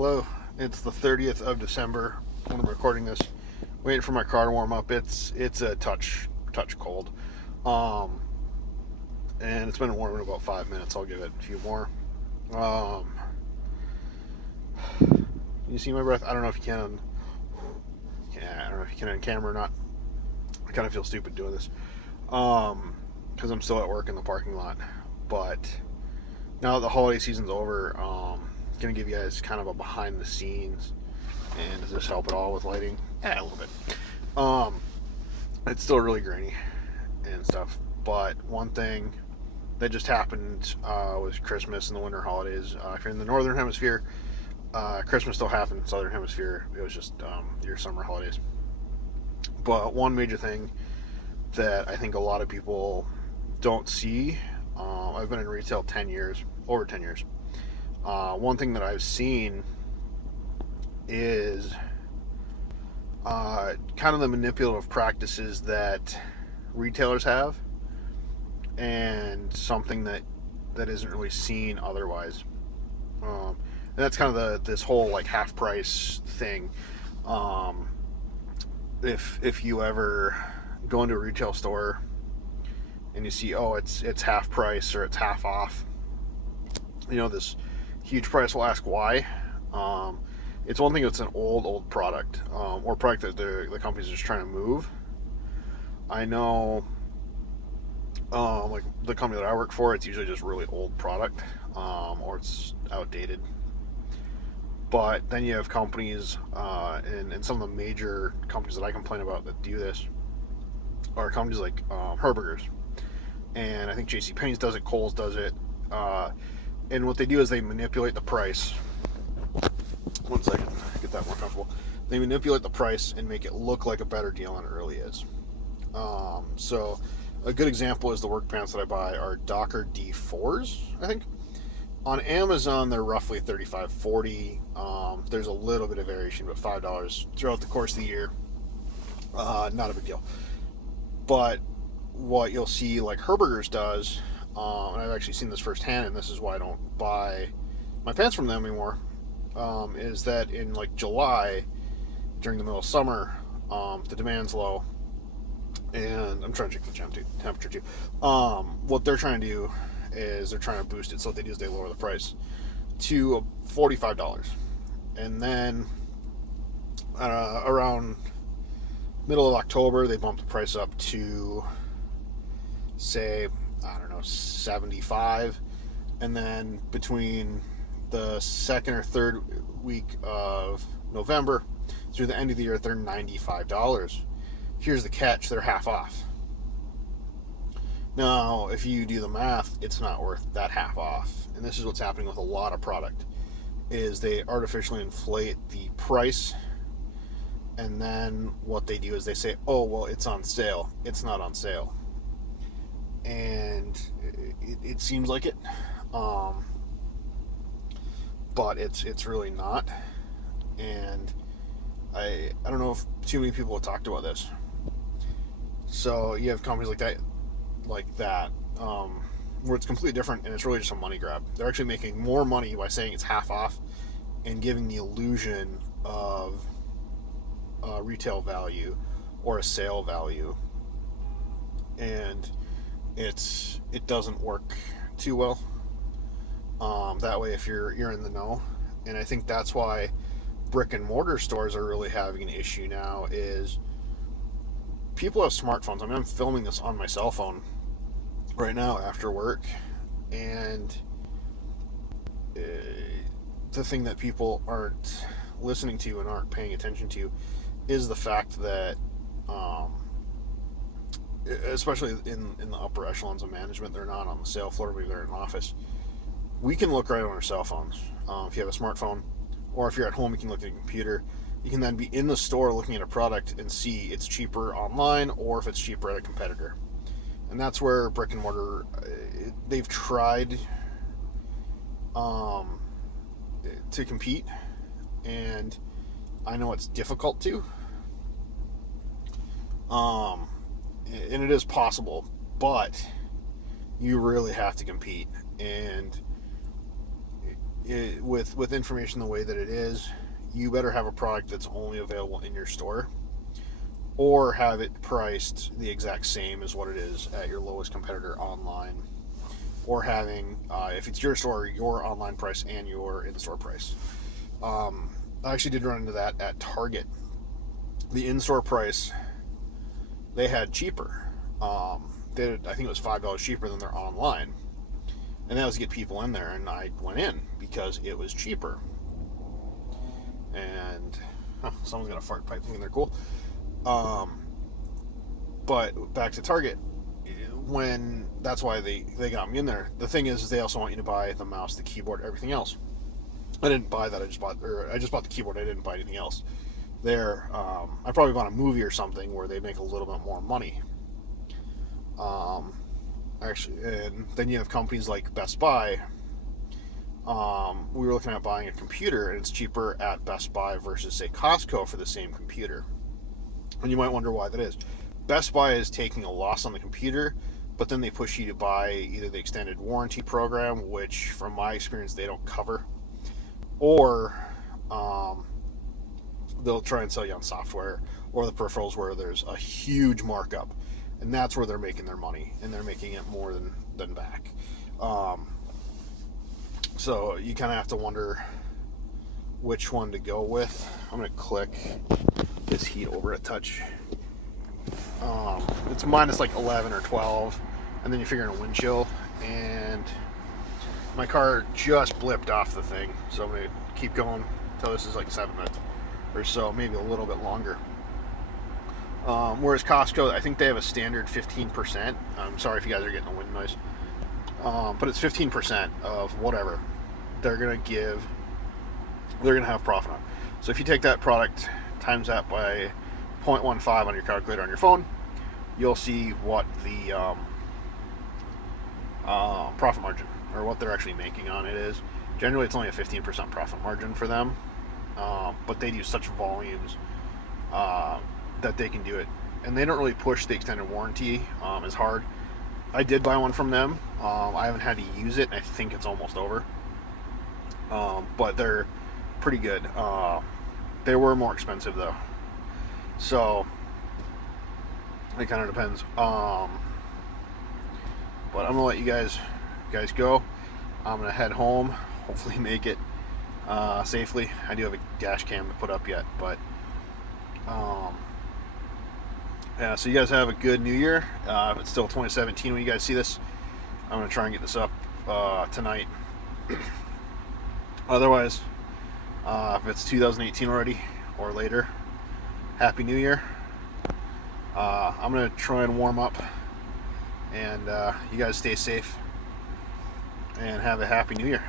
Hello, it's the 30th of December when I'm recording this. Waiting for my car to warm up. It's a touch cold, um, and it's been warming about 5 minutes. I'll give it a few more. Um, can you see my breath? I don't know if you can. I don't know if you can on camera or not. I kind of feel stupid doing this, because I'm still at work in the parking lot. But now that the holiday season's over, gonna give you guys kind of a behind the scenes. And does this help at all with lighting? Yeah, a little bit. Um, it's still really grainy and stuff. But one thing that just happened was Christmas and the winter holidays. If you're in the northern hemisphere, Christmas still happened. Southern hemisphere, it was just your summer holidays. But one major thing that I think a lot of people don't see. I've been in retail 10 years, over 10 years. One thing that I've seen is kind of the manipulative practices that retailers have, and something that isn't really seen otherwise. And that's kind of this whole like half price thing. If you ever go into a retail store and you see, oh, it's half price or it's half off, this huge price will ask why. It's one thing if it's an old product, or product that the company's just trying to move. I know, like the company that I work for, it's usually just really old product, or it's outdated. But then you have companies, and some of the major companies that I complain about that do this are companies like Herbergers, and I think JCPenney's does it, Kohls does it, and what they do is they manipulate the price. One second, get that more comfortable. They manipulate the price and make it look like a better deal than it really is. So a good example is the work pants that I buy are Docker D4s, I think. On Amazon, they're roughly $35, $40. There's a little bit of variation, but $5 throughout the course of the year. Not a big deal. But what you'll see, like Herbergers does, and I've actually seen this firsthand, and this is why I don't buy my pants from them anymore, is that in like July, during the middle of summer, the demand's low, and I'm trying to check the temperature too. What they're trying to do is they're trying to boost it. So what they do is they lower the price to $45, and then around middle of October they bump the price up to, say, I don't know, 75, and then between the second or third week of November through the end of the year, they're $95. Here's the catch: they're half off. Now, if you do the math, it's not worth that half off. And this is what's happening with a lot of product, is they artificially inflate the price, and then what they do is they say, oh, well, it's on sale. It's not on sale. And it seems like it, but it's really not. And I don't know if too many people have talked about this. So you have companies like that, where it's completely different, and it's really just a money grab. They're actually making more money by saying it's half off and giving the illusion of retail value or a sale value, and it doesn't work too well. That way, if you're in the know, and I think that's why brick and mortar stores are really having an issue now, is people have smartphones. I mean, I'm filming this on my cell phone right now after work, and the thing that people aren't listening to and aren't paying attention to is the fact that, especially in the upper echelons of management, they're not on the sale floor, maybe they're in an office. We can look right on our cell phones. If you have a smartphone, or if you're at home, you can look at a computer. You can then be in the store looking at a product and see it's cheaper online or if it's cheaper at a competitor. And that's where brick and mortar, they've tried to compete, and I know it's difficult to. And it is possible, but you really have to compete. And with information the way that it is, you better have a product that's only available in your store, or have it priced the exact same as what it is at your lowest competitor online, or having, if it's your store, your online price and your in-store price. I actually did run into that at Target. The in-store price they had cheaper. I think it was $5 cheaper than their online, and that was to get people in there. And I went in because it was cheaper. And someone's got a fart pipe thinking they're cool. But back to Target, that's why they got me in there. The thing is they also want you to buy the mouse, the keyboard, everything else. I didn't buy that. I just bought the keyboard. I didn't buy anything else. I probably bought a movie or something where they make a little bit more money. Actually, and then you have companies like Best Buy. We were looking at buying a computer, and it's cheaper at Best Buy versus, say, Costco for the same computer. And you might wonder why that is. Best Buy is taking a loss on the computer, but then they push you to buy either the extended warranty program, which from my experience they don't cover, or they'll try and sell you on software or the peripherals where there's a huge markup, and that's where they're making their money, and they're making it more than back. So you kind of have to wonder which one to go with. I'm going to click this heat over a touch. It's minus like 11 or 12, and then you figure in a wind chill, and my car just blipped off the thing, so I'm going to keep going until this is like 7 minutes or so, maybe a little bit longer. Whereas Costco, I think they have a standard 15%. I'm sorry if you guys are getting a wind noise. But it's 15% of whatever they're going to have profit on. So if you take that product, times that by 0.15 on your calculator on your phone, you'll see what the profit margin, or what they're actually making on it is. Generally, it's only a 15% profit margin for them, but they do such volumes that they can do it. And they don't really push the extended warranty as hard. I did buy one from them. I haven't had to use it. I think it's almost over. But they're pretty good. They were more expensive though. So it kind of depends. But I'm gonna let you guys go. I'm gonna head home. Hopefully make it safely. I do have a dash cam to put up yet, but yeah, so you guys have a good New Year. It's still 2017 when you guys see this. I'm going to try and get this up tonight. Otherwise, if it's 2018 already or later, Happy New Year. I'm going to try and warm up, and you guys stay safe and have a Happy New Year.